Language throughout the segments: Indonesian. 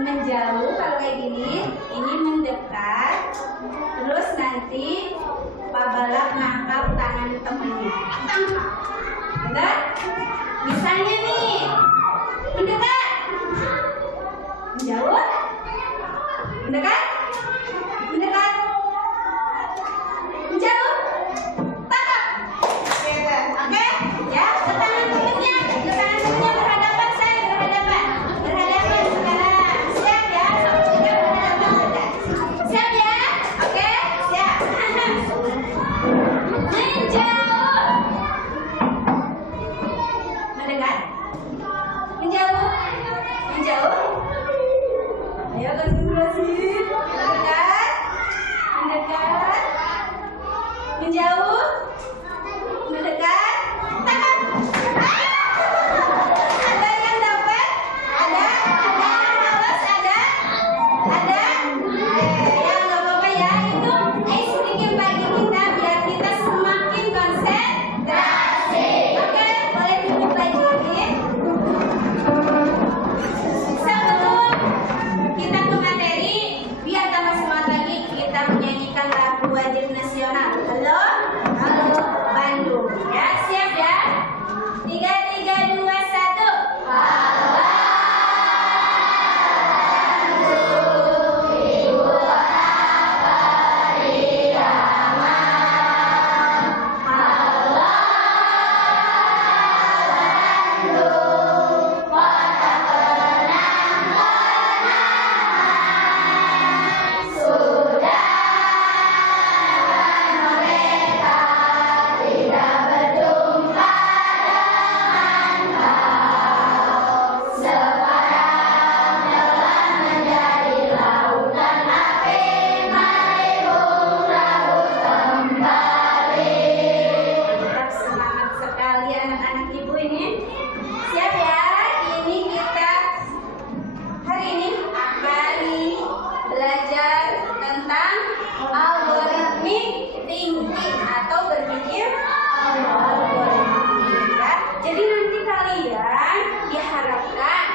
menjauh kalau kayak gini, ini mendekat, terus nanti Pak Balap nangkap tangan temennya, tangkap, enggak? Misalnya nih, mendekat, menjauh, mendekat, mendekat, menjauh, tangkap, oke? Ya, ke tangan temennya berhadapan saya, berhadapan sekarang, siap ya? Kita berhadapan, siap ya? Oke, siap. Menjauh, mendekat, menjauh, menjauh. Ayo konsentrasi, mendekat, mendekat, menjauh, mendekat, tangkap. Ada yang dapat? Ada yang lolos? Ada? Ya nggak apa-apa ya, itu sedikit bagi kita biar kita semakin konsentrasi. Oke, boleh duduk lagi. Sebelum kita ke materi, biar tambah semangat lagi, kita menyanyikan lagu wajib nasional. Halo, halo Bandung. Ya, siap ya? 3, 2, 1. Semangat sekali anak-anak ibu ini. Siap ya? Ini kita hari ini akan belajar tentang algoritmik thinking atau berpikir algoritmik ya. Jadi nanti kalian diharapkan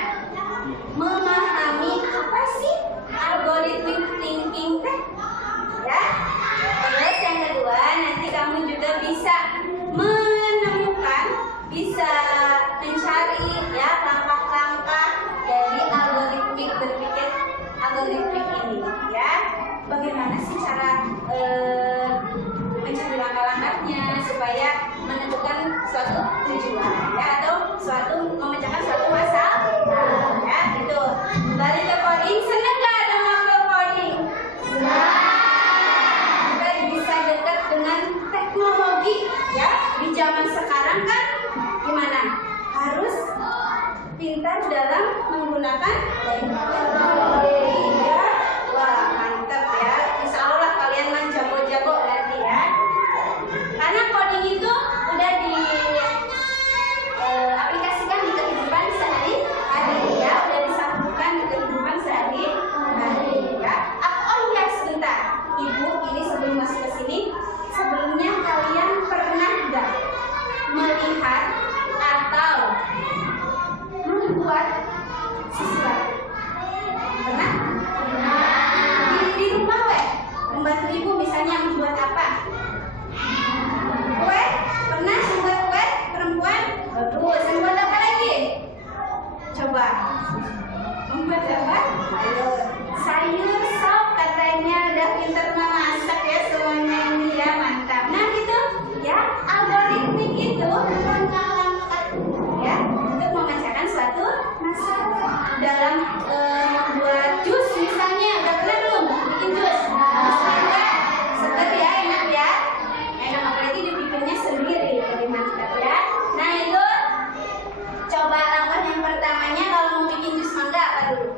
memahami apa sih algoritmik thinking teh ya. Terus yang kedua, nanti kamu juga bisa menemukan, bisa mencari ya langkah-langkah dari algoritmik berpikir algoritmik ini ya. Bagaimana sih cara mencari langkah-langkahnya supaya menentukan suatu tujuan ya, atau memecahkan suatu masalah ya gitu. Balik ke coding, seneng gak dengan ke coding? Kita bisa dekat dengan teknologi ya. Di zaman sekarang kan gimana? Harus pintar dalam menggunakan teknologi ya. Wah, mantap ya. Insya Allah kalian mah jago-jago nanti ya. Karena coding itu udah aplikasikan di kehidupan sehari-hari ya, udah disambungkan di kehidupan sehari-hari ya. Oh iya, sebentar. Ibu, ini sebelum masuk ke sini, sebelumnya kalian pernah nggak melihat atau membuat sesuatu? Pernah? Di rumah membantu ibu misalnya membuat apa? Kue? Pernah membuat kue? Perempuan? Bagus. Membuat apa lagi? Coba. Membuat apa? Ayo. Sayur sop katanya udah pintar memasak ya semuanya ini ya, mantap. Nah gitu ya, algoritmik itu langkah-langkah ya untuk memecahkan suatu masalah. Dalam membuat jus misalnya, udah pernah belum bikin jus? Seger ya, enak ya. Enak apalagi dibikinnya sendiri, jadi mantap ya. Nah itu coba langkah yang pertamanya kalau mau bikin jus mangga apa dulu?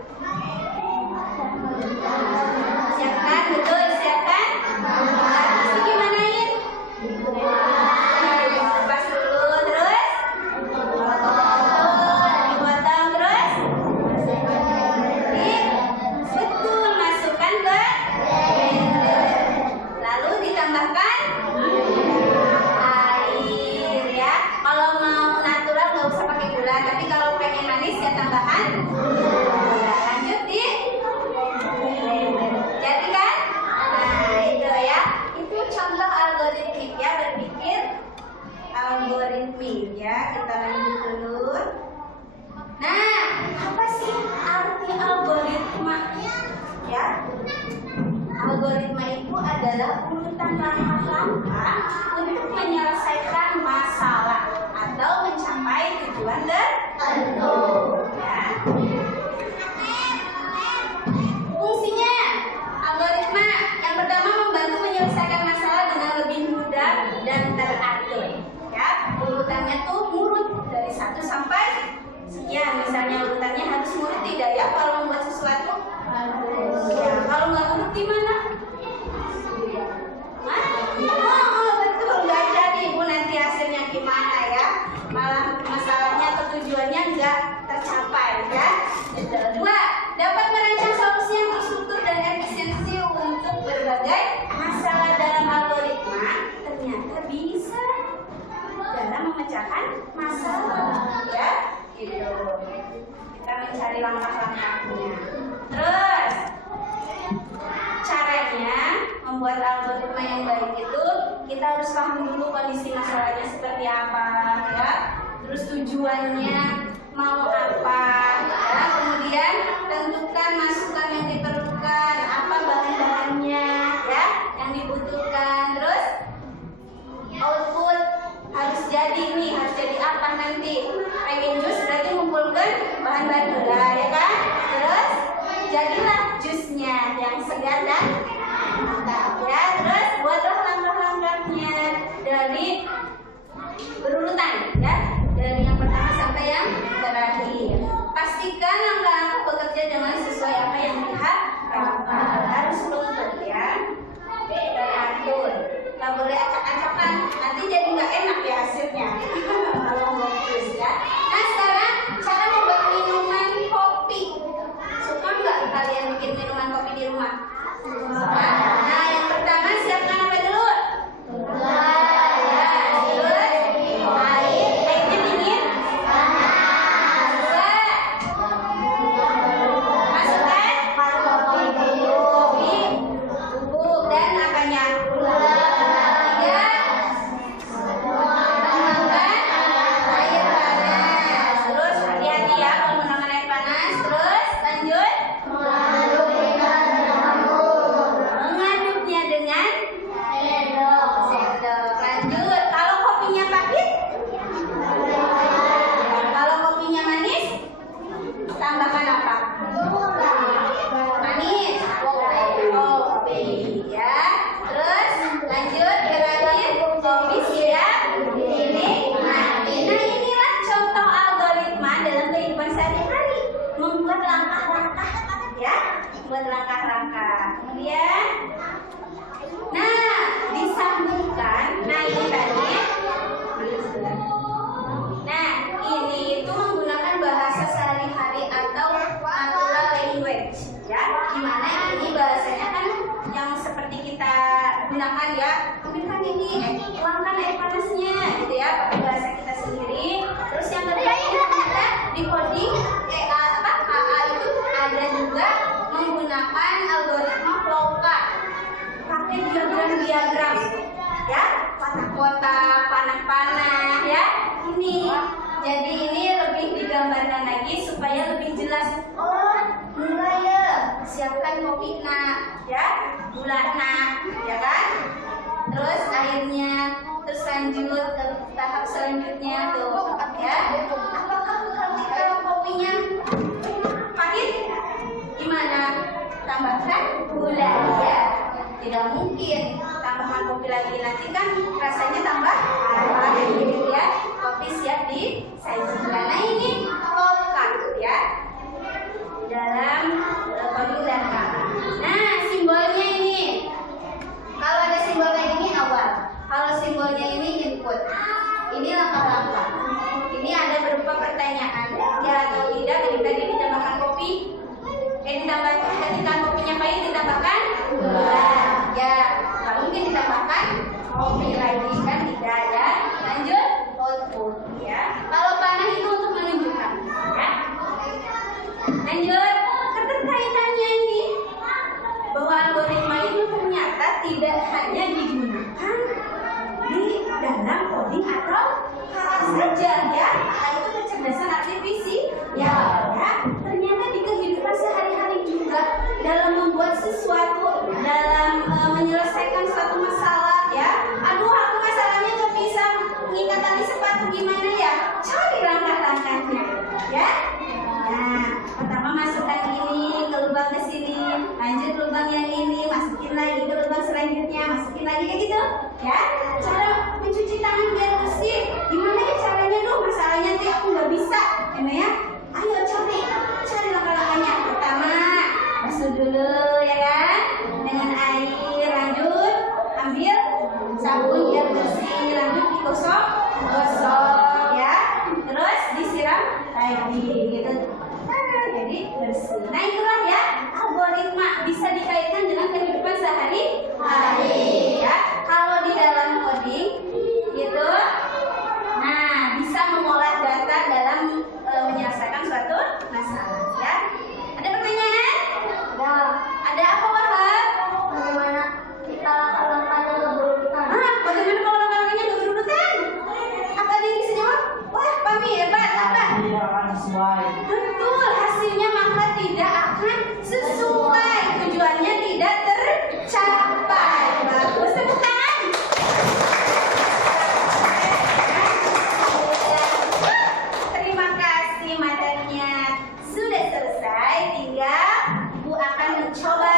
urutan langkah-langkah untuk menyelesaikan masalah atau mencapai tujuan tertentu. Ya. Fungsinya algoritma yang pertama membantu menyelesaikan masalah dengan lebih mudah dan teratur. Ya, urutannya tuh urut dari 1 sampai sekian. Misalnya urutannya harus urut tidak ya kalau membuat sesuatu? Ya, kalau nggak urut gimana? Betul, nggak jadi Bu, nanti hasilnya gimana ya? Malah masalahnya atau tujuannya nggak tercapai ya. Kedua, dapat merancang solusi yang terstruktur dan efisiensi untuk berbagai masalah dalam algoritma. Ternyata bisa dalam memecahkan masalah ya, gitu. Kita mencari langkah-langkahnya. Terus caranya membuat algoritma yang baik itu kita harus paham dulu kondisi masalahnya seperti apa ya, terus tujuannya mau apa ya, kemudian tentukan masukan yang diperlukan, apa bahan-bahannya ya yang dibutuhkan, terus output harus jadi nih, harus jadi apa nanti. Pengen jus berarti mengumpulkan bahan-bahan gula ya kan, terus jadilah jusnya yang segar dan mantap ya. Terus buatlah langkah-langkahnya dari berurutan ya, dari yang pertama sampai yang terakhir. Pastikan langkah-langkah bekerja dengan sesuai apa yang diharapkan, harus lurus ya, teratur, nggak boleh acak-acakan, nanti jadi nggak enak ya hasilnya. Kalau bagus ya. Nah sekarang cara membuat minuman kopi. Suka nggak kalian bikin minuman kopi di rumah? Nah yang pertama siapkan apa dulu? Airnya dingin. Masukkan kopi bubuk dan apanya? Tambahkan apa? Manis. Kopi ya. Terus lanjut terakhir kopi siap dinikmati. Nah inilah contoh algoritma dalam kehidupan sehari-hari, membuat langkah-langkah ya, membuat langkah-langkah. Kemudian, nah disambungkan. Nah ini tadi. Nah ini itu menggunakan bahasa sehari-hari atau natural language ya, dimana ini bahasanya kan yang seperti kita gunakan ya, ambilkan ini, tuangkan air panasnya gitu ya, pakai bahasa kita sendiri. Terus yang kedua kita di coding AA itu ada juga menggunakan algoritma flowchart, pakai diagram-diagram ya, kotak-kotak, panah-panah ya. Ini jadi ini lebih digambarkan lagi supaya lebih jelas. Oh, mulai ya, siapkan kopi nak, ya, gula nak, ya kan? Terus airnya, terus lanjut ke tahap selanjutnya tuh, ya. Apakah kalau kopinya pahit, gimana? Tambahkan gula, ya. Tidak mungkin tambahkan kopi lagi, nanti kan rasanya tambah pahit ya. Kopi siap disajikan. Nah ini flowchart ya, dalam penggunaan. Nah simbolnya ini, kalau ada simbolnya ini awal, kalau simbolnya ini input, ini langkah-langkah. Ini ada berupa pertanyaan ya atau tidak. Ketika ditambahkan kopi, ketika kopinya pahit ditambahkan gula ya, nggak mungkin ditambahkan kopi lagi kan, tidak ya. Lanjut output ya, kalau panah itu untuk menunjukkan ya. Lanjut keterkaitannya ini, bahwa algoritma itu ternyata tidak hanya digunakan di dalam coding atau hal saja ya, itu kecerdasan artifisial ya, ternyata di kehidupan sehari-hari juga, dalam membuat sesuatu, dalam menyelesaikan suatu lanjut lubang yang ini, masukin lagi ke lubang selanjutnya, masukin lagi kayak gitu ya. Cara mencuci tangan biar bersih gimana ya caranya dong? Masalahnya tuh aku nggak bisa ya. Ayo cari langkah-langkahnya. Pertama, basuh dulu ya kan dengan air, lanjut ambil sabun biar bersih, lanjut digosok ya, terus disiram lagi gitu. Jadi bersih. Nah itulah ya algoritma, bisa dikaitkan dengan kehidupan sehari-hari ya. Kalau di dalam coding gitu, nah bisa mengolah data dalam menyelesaikan suatu masalah ya. Ada pertanyaan? Ada apa Wahab? Bagaimana kita langkah-langkahnya berurutan? Bagaimana kalau langkah-langkahnya berurutan? Apa ada yang bisa jawab? Wah, Pami hebat. Apa? Tidak akan sesuai. Betul, hasilnya maka tidak akan sesuai, tujuannya tidak tercapai. Bagus, tepuk tangan. Terima kasih, materinya sudah selesai. Tinggal Ibu akan mencoba.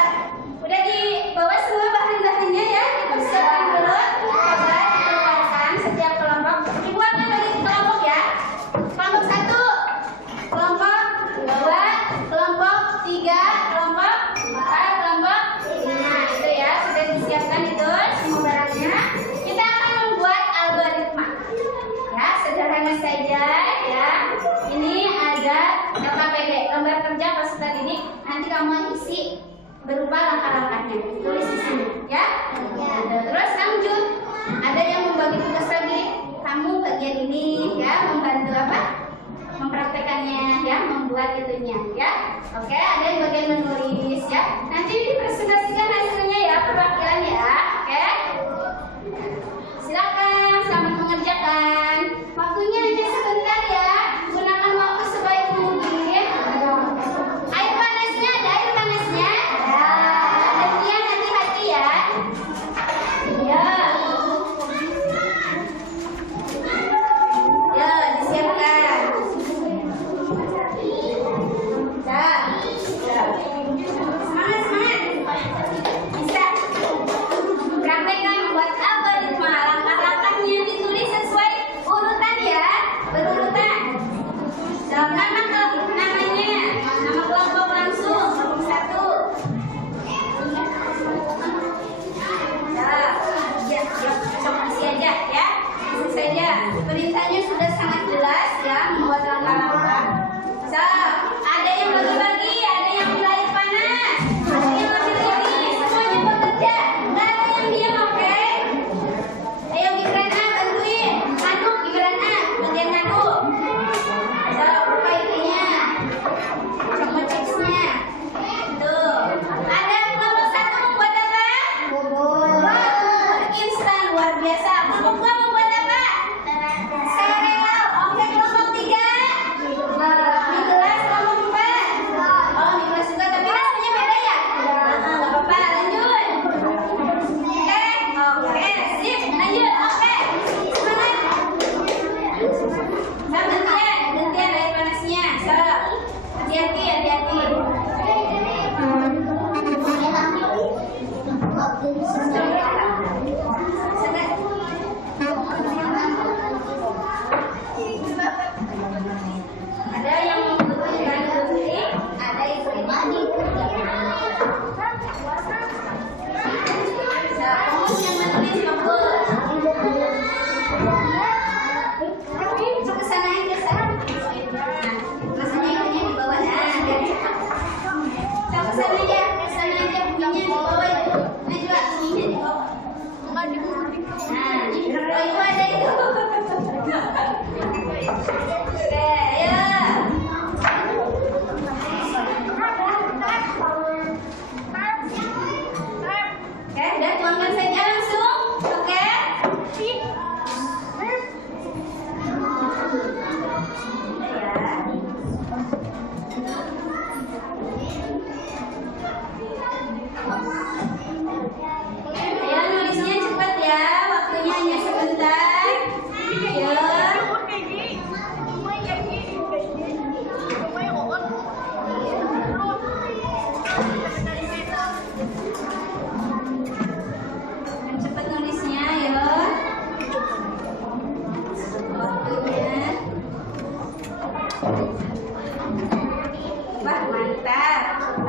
Udah dibawa semua bahan-bahannya ya, dipersiapkan dulu. Coba dikeluarkan setiap kelompok. Ibu akan bagi kelompok ya. Kelompok 1, kelompok 2, kelompok 3, kelompok 4, kelompok 5. Itu ya, sudah disiapkan itu semua barangnya. Kita akan membuat algoritma. Ya, sederhana saja ya. Ini ada LKPD, lembar kerja peserta didik. Nanti kamu isi berupa langkah-langkahnya. Tulis di sini ya. Terus lanjut. Ada yang membagi tugas lagi. Kamu bagian ini ya, membantu apa? Mempraktekannya ya, membuat itunya ya. Oke, ada yang bagian menulis ya. Nanti dipresentasikan hasilnya ya, perwakilan ya. Oke. Silakan, selamat mengerjakan. Waktunya hanya sebentar ya. Gunakan waktu sebaik mungkin. Air panasnya ada air panasnya? Demikian hati-hati ya. Ya. Ya, disiapkan. Ya. Semangat, semangat.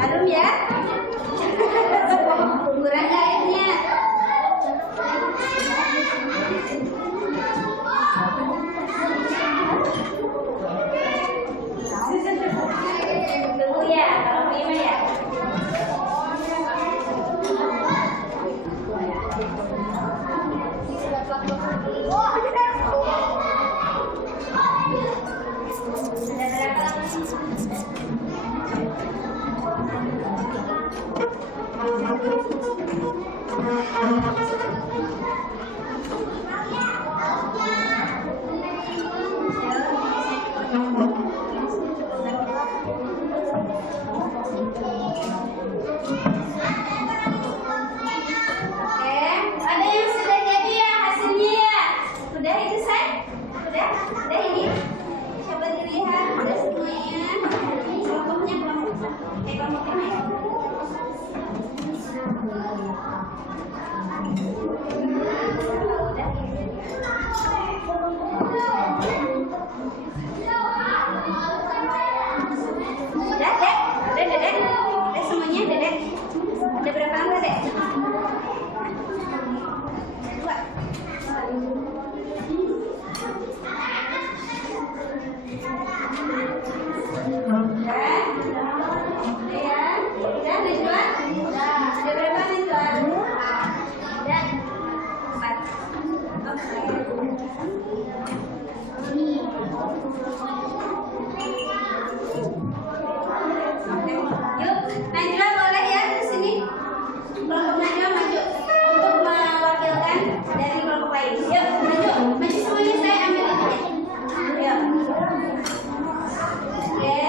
Harum ya? Kurang airnya. Tunggu ya, kalau terima ya. Ada yang sudah jadi ya hasilnya ya? Udah itu say? Udah ini? Coba dilihat, udah semuanya. Kelompoknya kelompoknya ya. Udah dek, udah semuanya dek. Ada berapa angka dek? 2. Ada berapa Najwa? Udah 4. Yuk, Najwa boleh ya ke sini. Kelompok Najwa maju untuk mewakilkan dari kelompok lain. Yuk, maju semuanya, saya ambil ini. Yuk. Oke.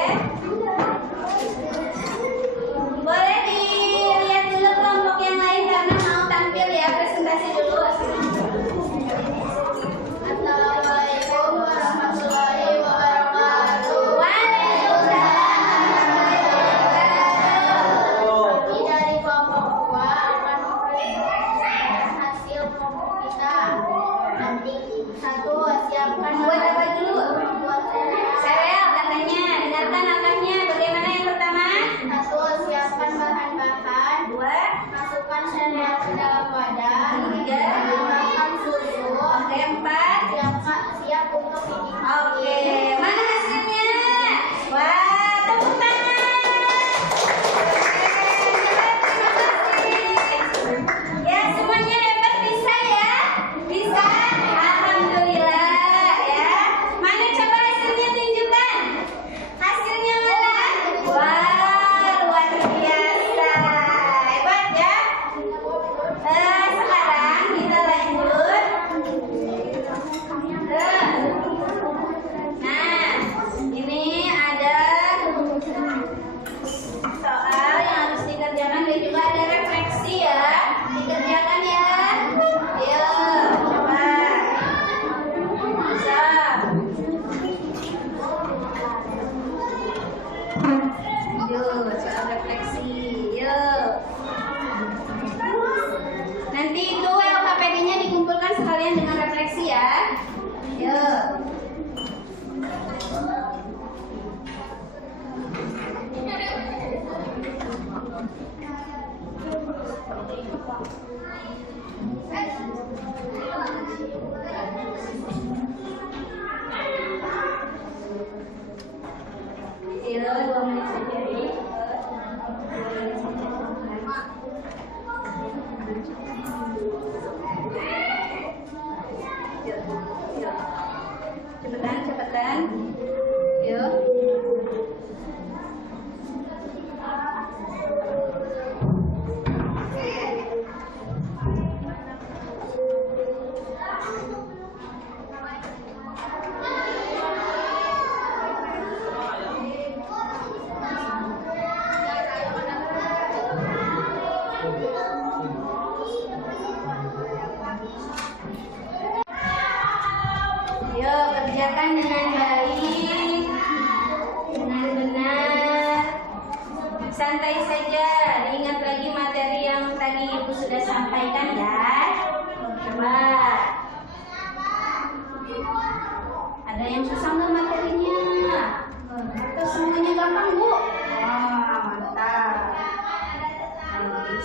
Boleh dilihat dulu kelompok yang lain karena mau tampil ya, presentasi dulu. Assalamualaikum warahmatullahi wabarakatuh. Waalaikumsalam warahmatullahi wabarakatuh. Kami dari kelompok 2 akan mempresentasikan hasil kelompok kita. Nanti 1 siapkan Buat apa dulu? Buat Sereal katanya, dengarkan apanya. Bagaimana yang pertama? 1. Siapkan bahan-bahan. 2. Masukkan sereal ke dalam wadah. 3. Tambahkan susu. Oke, 4. Siap untuk ini. Oke, mana hasilnya? Wah, tepuk tangan. Ya, semuanya dapat bisa ya? Bisa? Alhamdulillah ya. Mana coba hasilnya tunjukkan? Hasilnya mana? Wah, luar biasa. Hebat ya. Sekarang kita lanjut. Nah, ini ada soal yang harus dikerjakan dan juga ada refleksi ya. Dikerjakan ya. Ayo, coba. Bisa. Yuk, soal refleksi. Yuk. Nanti itu LKPD-nya dikumpulkan sekalian dengan refleksi ya. Yuk. Yuk, 2 menit saja. Cepetan. Yuk. Yuk, kerjakan dengan baik, dengan benar, santai saja. Ingat lagi materi yang tadi Ibu sudah sampaikan ya. Coba. Ada yang susah nggak materinya? Atau semuanya gampang Bu? Wah, mantap.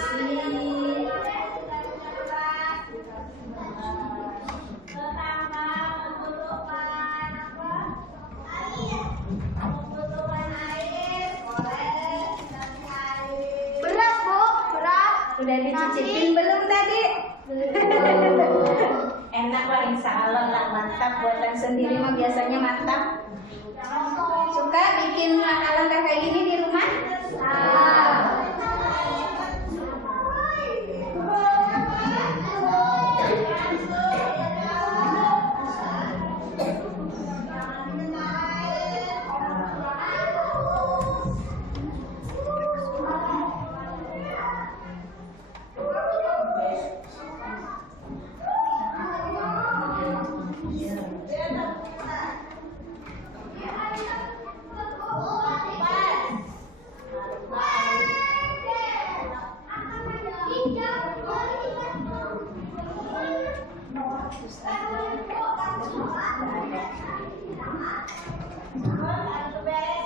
bersih. Berat, Bu. Berat. Udah dicicipin belum tadi? Enak lah, insya Allah lah, mantap. Buatan sendiri mah biasanya mantap. Suka bikin langkah-langkah kayak gini di rumah?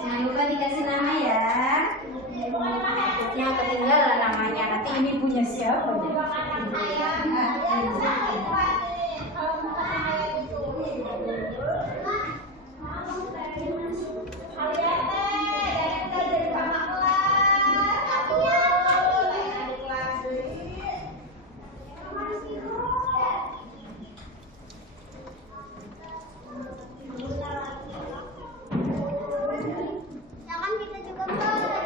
Jangan lupa dikasih nama ya. Yang ketinggalan namanya, nanti ini punya siapa? Jangan kita juga belajar.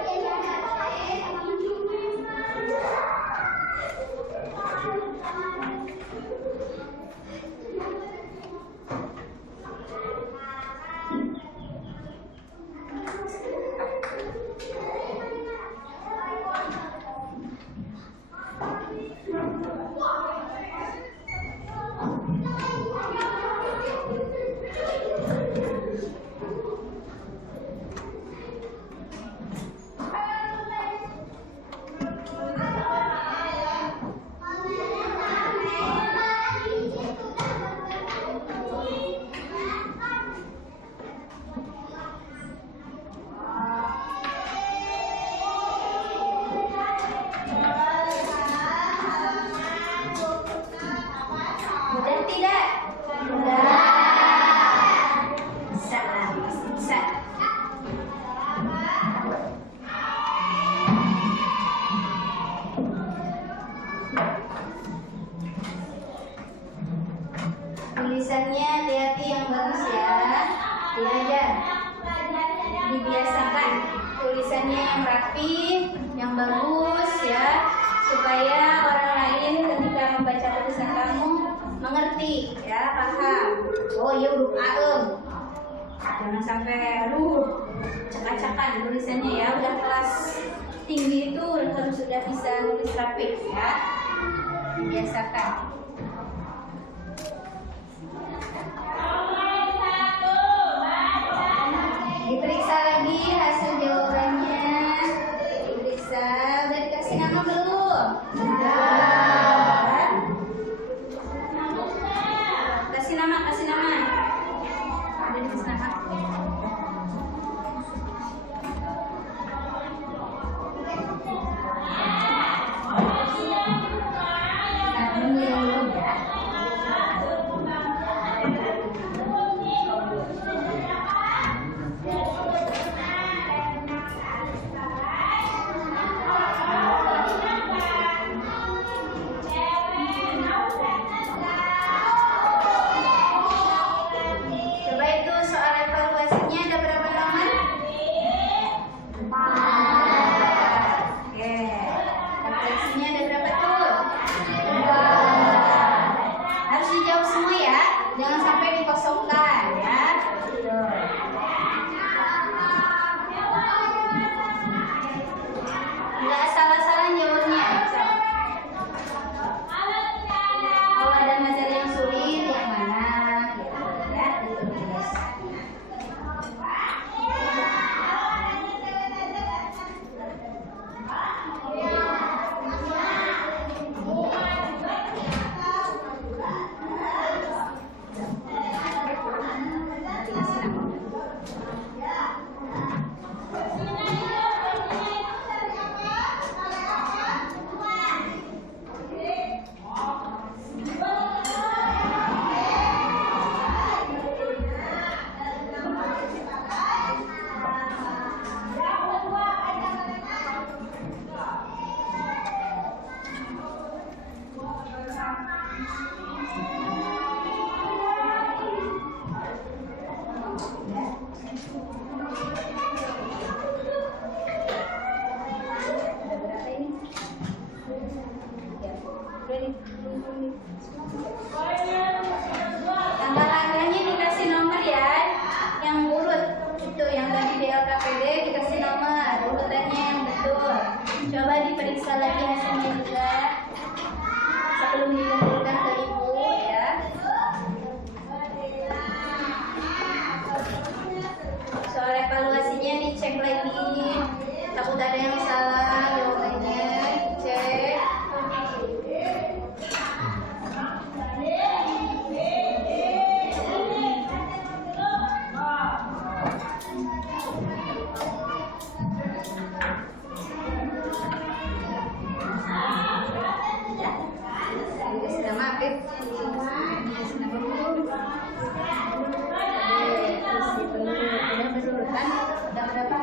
Mudah tidak? Mudah. Bisa lah, pasti bisa. Tulisannya hati-hati yang bagus ya. Belajar. Dibiasakan tulisannya yang rapi, yang bagus ya, supaya orang lain ketika membaca tulisan kamu mengerti ya, paham. Oh iya, huruf aem. Jangan sampai cekak-cekan tulisannya ya. Udah kelas tinggi itu harus sudah bisa nulis rapi ya. Biasakan. Diperiksa lagi hasil jawabannya. Diperiksa. Udah dikasih nama belum? Sudah. Kasih nama, kasih nama. Udah dikasih nama. Nah, ini belum ya. Coba itu soal evaluasinya ada berapa nomor? 4. Oke. Refleksinya ada berapa tuh? 2. Harus dijawab semua ya. Jangan sampai dikosongkan ya. Tuh. Nggak asal-asalan jawabnya. Kalau ada materi yang sulit, yang mana? Gitu, ya, ditulis. Tanggal lahirnya dikasih nomor ya, yang urut itu yang tadi di LKPD dikasih nomor urutannya yang betul. Coba diperiksa lagi hasilnya juga sebelum dikumpulkan ke ibu ya. Soal evaluasinya dicek lagi, takut ada yang salah jawabannya, cek. Sudah maghrib. Udah berurutan, udah berapa?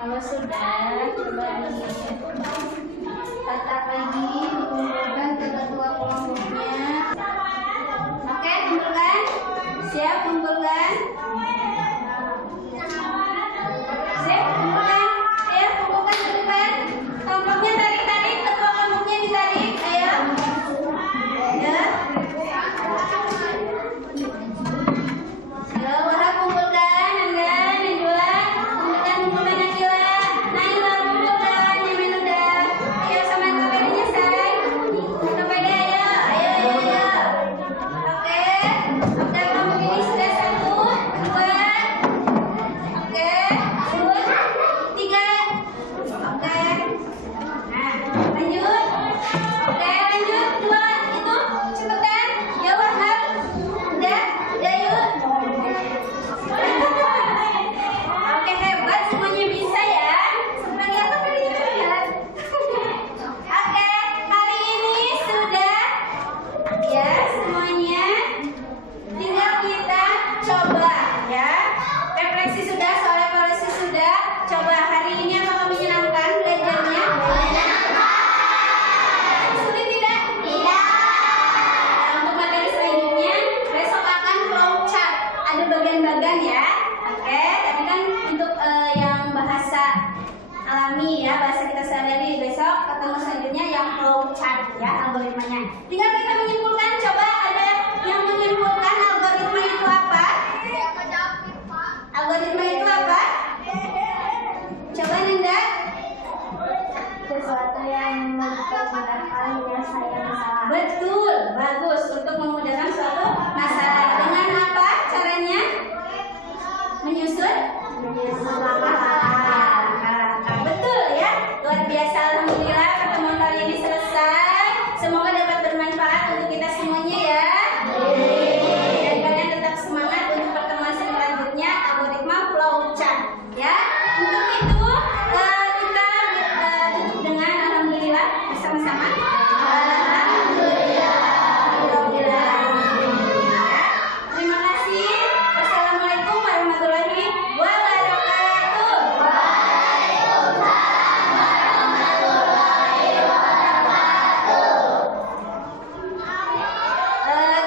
Kalau sudah, coba ditatak lagi, dikumpulkan ke ketua kelompoknya. Oke, kumpulkan. Siap, kumpulkan. Siap, kumpulkan. Ayo, kumpulkan ke depan. Kelompoknya tarik-tarik, ketua kelompoknya ditarik. Ayo. Ya. Ayo, Wahab kumpulkan. Anda, Najwa, kumpulkan Akila. Naila kumpulkan, Yamin udah. Ayo sama KPD-nya, say. KPD, ayo. Oke. Udah kelompok ini sudah 1, 2. Oke. 3. Oke. Nah, lanjut. Oke, lanjut. 2 itu cepetan. Ya, Wahab. Udah, yuk. Oke, hebat, semuanya bisa ya. Sebenarnya apa tadi lihat? Oke, hari ini sudah ya semuanya. Tinggal kita coba ya. Refleksi sudah, soal evaluasi sudah. Coba hari ini apakah menyenangkan belajarnya? Sulit tidak? Tidak. Untuk materi selanjutnya besok akan flowchart. Ada bagian-bagian ya. Oke, tadi kan untuk yang bahasa alami ya, bahasa kita sehari-hari. Besok ketemu selanjutnya yang flowchart ya, algoritmanya. Tinggal kita menyimpulkan. Coba ada yang menyimpulkan algoritma itu apa? Algoritma itu apa? Coba Nanda. Sesuatu yang memudahkan penyelesaian masalah. Betul, bagus, untuk memudahkan suatu masalah. Dengan apa caranya? Menyusun langkah-langkah. Betul ya, luar biasa. Alhamdulillah pertemuan kali ini selesai. Semoga dapat bermanfaat untuk kita semuanya ya. Dan kalian tetap semangat untuk pertemuan selanjutnya algoritma flowchart ya. Untuk itu kita tutup dengan alhamdulillah bersama-sama. Alhamdulillah. Terima kasih. Wassalamualaikum warahmatullahi wabarakatuh.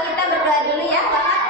Kita berdoa dulu ya, Bapak.